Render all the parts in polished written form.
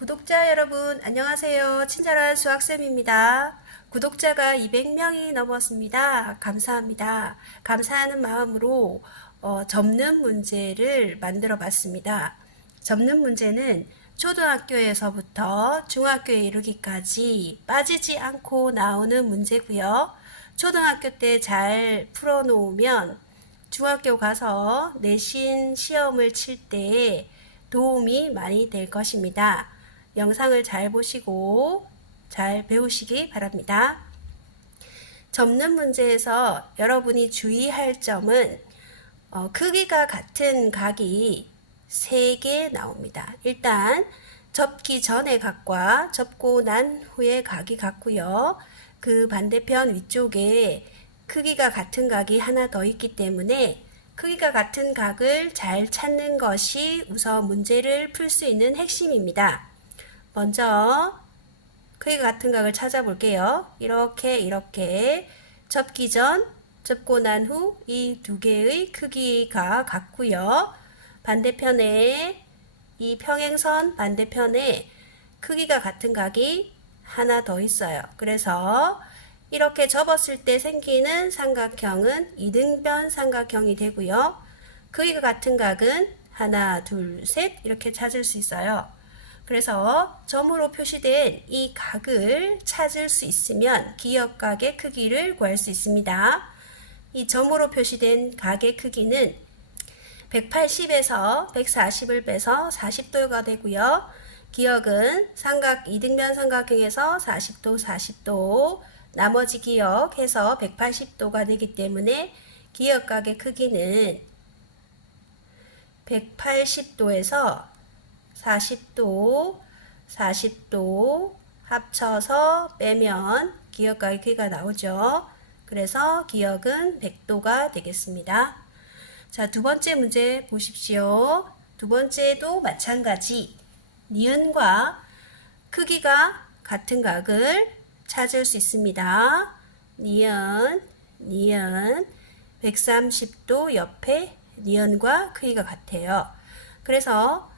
구독자 여러분 안녕하세요. 친절한 수학쌤입니다. 구독자가 200명이 넘었습니다. 감사합니다. 감사하는 마음으로 접는 문제를 만들어 봤습니다. 접는 문제는 초등학교에서부터 중학교에 이르기까지 빠지지 않고 나오는 문제고요. 초등학교 때 잘 풀어놓으면 중학교 가서 내신 시험을 칠 때 도움이 많이 될 것입니다. 영상을 잘 보시고 잘 배우시기 바랍니다. 접는 문제에서 여러분이 주의할 점은 크기가 같은 각이 3개 나옵니다. 일단 접기 전의 각과 접고 난 후의 각이 같고요. 그 반대편 위쪽에 크기가 같은 각이 하나 더 있기 때문에 크기가 같은 각을 잘 찾는 것이 우선 문제를 풀 수 있는 핵심입니다. 먼저 크기가 같은 각을 찾아볼게요. 이렇게 접기 전, 접고 난 후 이 두 개의 크기가 같고요. 반대편에 이 평행선 반대편에 크기가 같은 각이 하나 더 있어요. 그래서 이렇게 접었을 때 생기는 삼각형은 이등변 삼각형이 되고요. 크기가 같은 각은 하나, 둘, 셋 이렇게 찾을 수 있어요. 그래서 점으로 표시된 이 각을 찾을 수 있으면 기역각의 크기를 구할 수 있습니다. 이 점으로 표시된 각의 크기는 180에서 140을 빼서 40도가 되고요. 기역은 삼각 이등변 삼각형에서 40도, 40도 나머지 기역 해서 180도가 되기 때문에 기역각의 크기는 180도에서 40도, 40도 합쳐서 빼면 기역각의 크기가 나오죠. 그래서 기역은 100도가 되겠습니다. 자, 두 번째 문제 보십시오. 두 번째도 마찬가지. 니은과 크기가 같은 각을 찾을 수 있습니다. 니은 130도 옆에 니은과 크기가 같아요. 그래서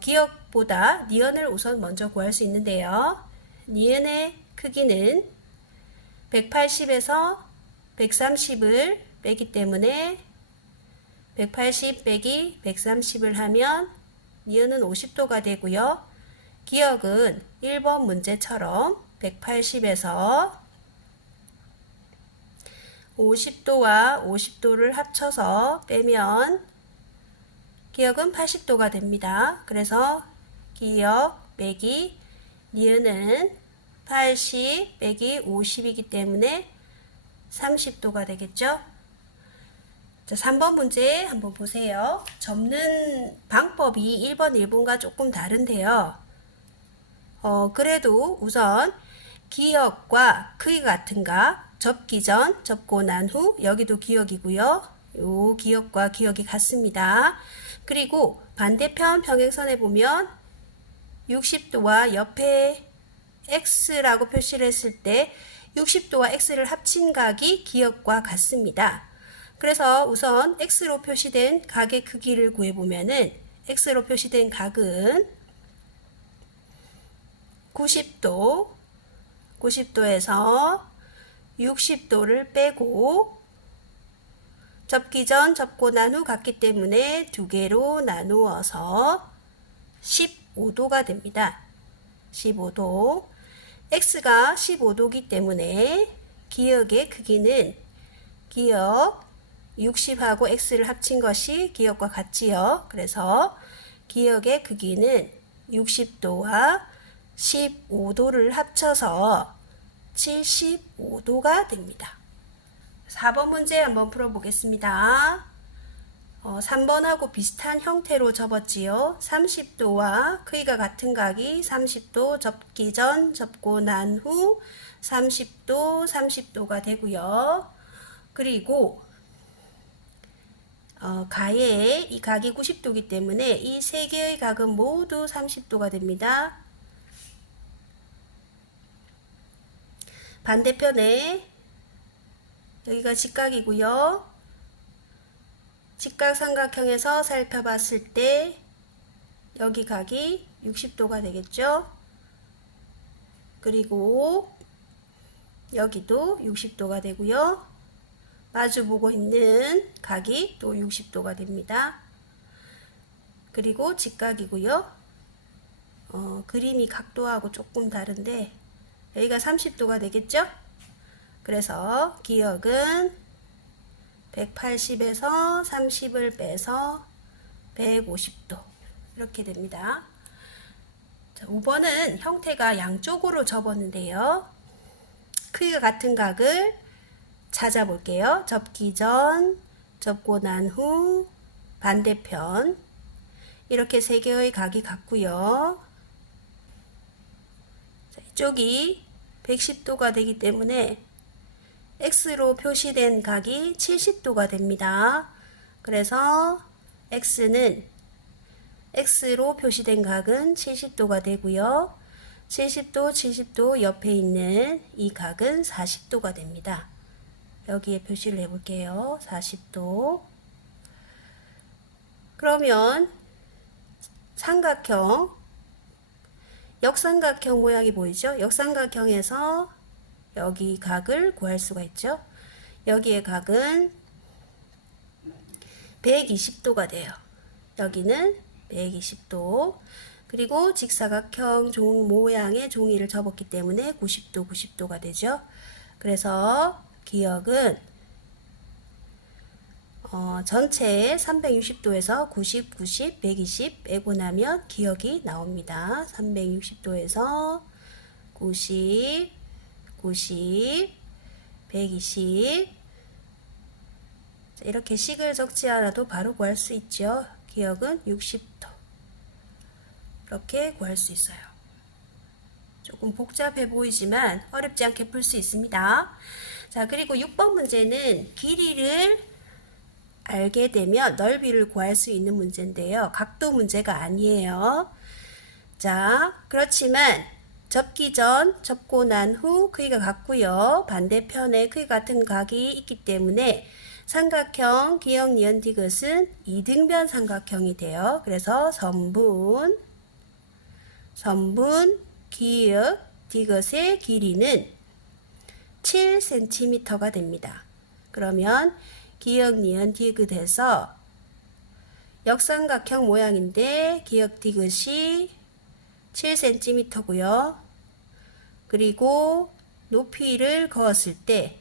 기역보다 니은을 우선 먼저 구할 수 있는데요. 니은의 크기는 180에서 130을 빼기 때문에 180 빼기 130을 하면 니은은 50도가 되고요. 기역은 1번 문제처럼 180에서 50도와 50도를 합쳐서 빼면 기역은 80도가 됩니다. 그래서 기역 빼기 니은은 80 빼기 50이기 때문에 30도가 되겠죠. 자, 3번 문제 한번 보세요. 접는 방법이 1번, 1번과 조금 다른데요. 그래도 우선 기역과 크기가 같은가 접기 전, 접고 난 후 여기도 기역이고요. 요 기역과 기역이 같습니다. 그리고 반대편 평행선에 보면 60도와 옆에 x라고 표시를 했을 때 60도와 x를 합친 각이 기역과 같습니다. 그래서 우선 x로 표시된 각의 크기를 구해보면은 x로 표시된 각은 90도, 90도에서 60도를 빼고 접기 전, 접고 난 후 같기 때문에 두 개로 나누어서 15도가 됩니다. 15도. x가 15도이기 때문에 기역의 크기는 기역 60하고 x를 합친 것이 기역과 같지요. 그래서 기역의 크기는 60도와 15도를 합쳐서 75도가 됩니다. 4번 문제 한번 풀어보겠습니다. 3번하고 비슷한 형태로 접었지요. 30도와 크기가 같은 각이 30도 접기 전, 접고 난 후 30도, 30도가 되고요. 그리고 가에 이 각이 90도이기 때문에 이 세 개의 각은 모두 30도가 됩니다. 반대편에 여기가 직각이고요. 직각삼각형에서 살펴봤을 때 여기 각이 60도가 되겠죠. 그리고 여기도 60도가 되고요. 마주보고 있는 각이 또 60도가 됩니다. 그리고 직각이고요. 그림이 각도하고 조금 다른데 여기가 30도가 되겠죠? 그래서 기역은 180에서 30을 빼서 150도 이렇게 됩니다. 자, 5번은 형태가 양쪽으로 접었는데요. 크기가 같은 각을 찾아볼게요. 접기 전, 접고 난 후, 반대편 이렇게 세 개의 각이 같고요. 자, 이쪽이 110도가 되기 때문에 X로 표시된 각이 70도가 됩니다. 그래서 X로 표시된 각은 70도가 되고요. 70도, 70도 옆에 있는 이 각은 40도가 됩니다. 여기에 표시를 해볼게요. 40도. 그러면 삼각형, 역삼각형 모양이 보이죠? 역삼각형에서 여기 각을 구할 수가 있죠. 여기의 각은 120도가 돼요. 여기는 120도. 그리고 직사각형 모양의 종이를 접었기 때문에 90도, 90도가 되죠. 그래서 기역은 전체에 360도에서 90, 90, 120 빼고 나면 기역이 나옵니다. 360도에서 90, 90, 120 이렇게 식을 적지 않아도 바로 구할 수 있죠. 기역은 60도 이렇게 구할 수 있어요. 조금 복잡해 보이지만 어렵지 않게 풀 수 있습니다. 자, 그리고 6번 문제는 길이를 알게 되면 넓이를 구할 수 있는 문제인데요. 각도 문제가 아니에요. 자, 그렇지만 접기 전, 접고 난 후 크기가 같고요. 반대편에 크기 같은 각이 있기 때문에 삼각형 기역 니은 디귿은 이등변 삼각형이 돼요. 그래서 선분 기역 디귿의 길이는 7cm가 됩니다. 그러면 기역 니은 디귿에서 역삼각형 모양인데 기역 디귿이 7cm고요. 그리고 높이를 그었을 때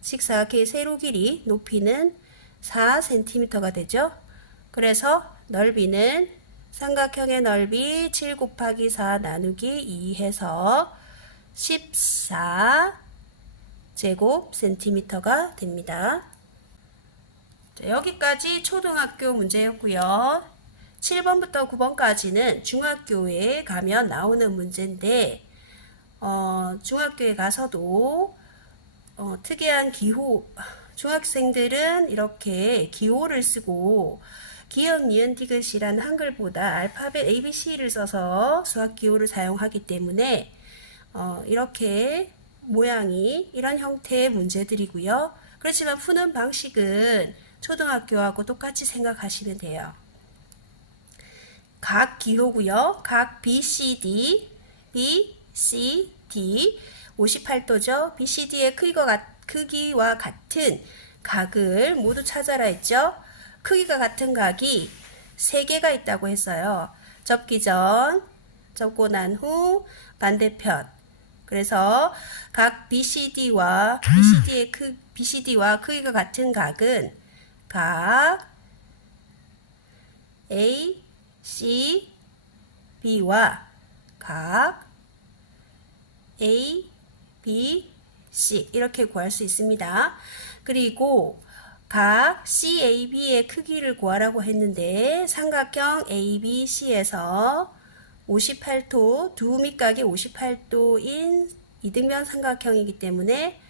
직사각형의 세로 길이 높이는 4cm가 되죠. 그래서 넓이는 삼각형의 넓이 7 곱하기 4 나누기 2 해서 14제곱센티미터가 됩니다. 자, 여기까지 초등학교 문제였고요. 7번부터 9번까지는 중학교에 가면 나오는 문제인데 중학교에 가서도 특이한 기호, 중학생들은 이렇게 기호를 쓰고 기역 니은 디귿이라는 한글보다 알파벳 ABC를 써서 수학 기호를 사용하기 때문에 이렇게 모양이 이런 형태의 문제들이고요. 그렇지만 푸는 방식은 초등학교하고 똑같이 생각하시면 돼요. 각 기호고요. 각 BCD 58도죠. BCD의 크기와 같은 각을 모두 찾아라 했죠. 크기가 같은 각이 3개가 있다고 했어요. 접기 전, 접고 난 후, 반대편. 그래서 각 BCD와 크기가 같은 각은 각 A, C, B와 각 A, B, C 이렇게 구할 수 있습니다. 그리고 각 CAB의 크기를 구하라고 했는데 삼각형 ABC에서 58도, 두 밑각이 58도인 이등변 삼각형이기 때문에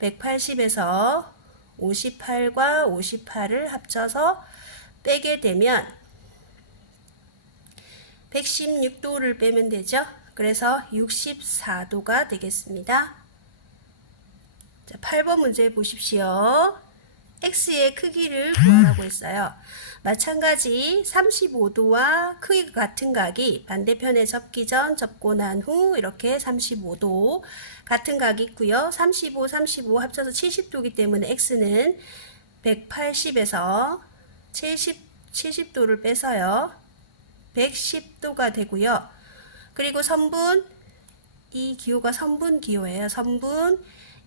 180에서 58과 58을 합쳐서 빼게 되면 116도를 빼면 되죠. 그래서 64도가 되겠습니다. 자, 8번 문제 보십시오. x의 크기를 구하라고 했어요. 마찬가지 35도와 크기가 같은 각이 반대편에 접기 전, 접고 난 후 이렇게 35도 같은 각이 있고요. 35, 35 합쳐서 70도이기 때문에 x는 180에서 70도를 빼서요. 110도가 되고요. 그리고 선분, 이 기호가 선분 기호예요. 선분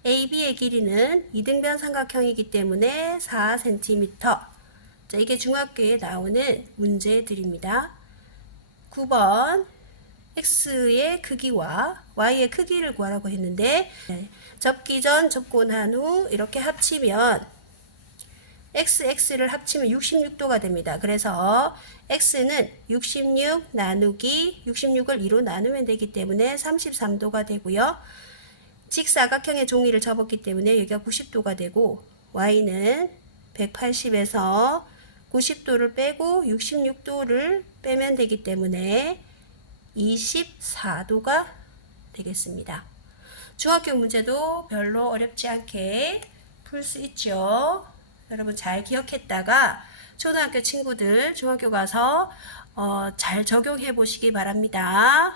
AB의 길이는 이등변 삼각형이기 때문에 4cm. 자, 이게 중학교에 나오는 문제들입니다. 9번 X의 크기와 Y의 크기를 구하라고 했는데 접기 전, 접고 난 후 이렇게 합치면 x를 합치면 66도가 됩니다. 그래서 x는 66 나누기 66을 2로 나누면 되기 때문에 33도가 되고요. 직사각형의 종이를 접었기 때문에 여기가 90도가 되고 y는 180에서 90도를 빼고 66도를 빼면 되기 때문에 24도가 되겠습니다. 중학교 문제도 별로 어렵지 않게 풀 수 있죠. 여러분 잘 기억했다가 초등학교 친구들 중학교 가서 잘 적용해 보시기 바랍니다.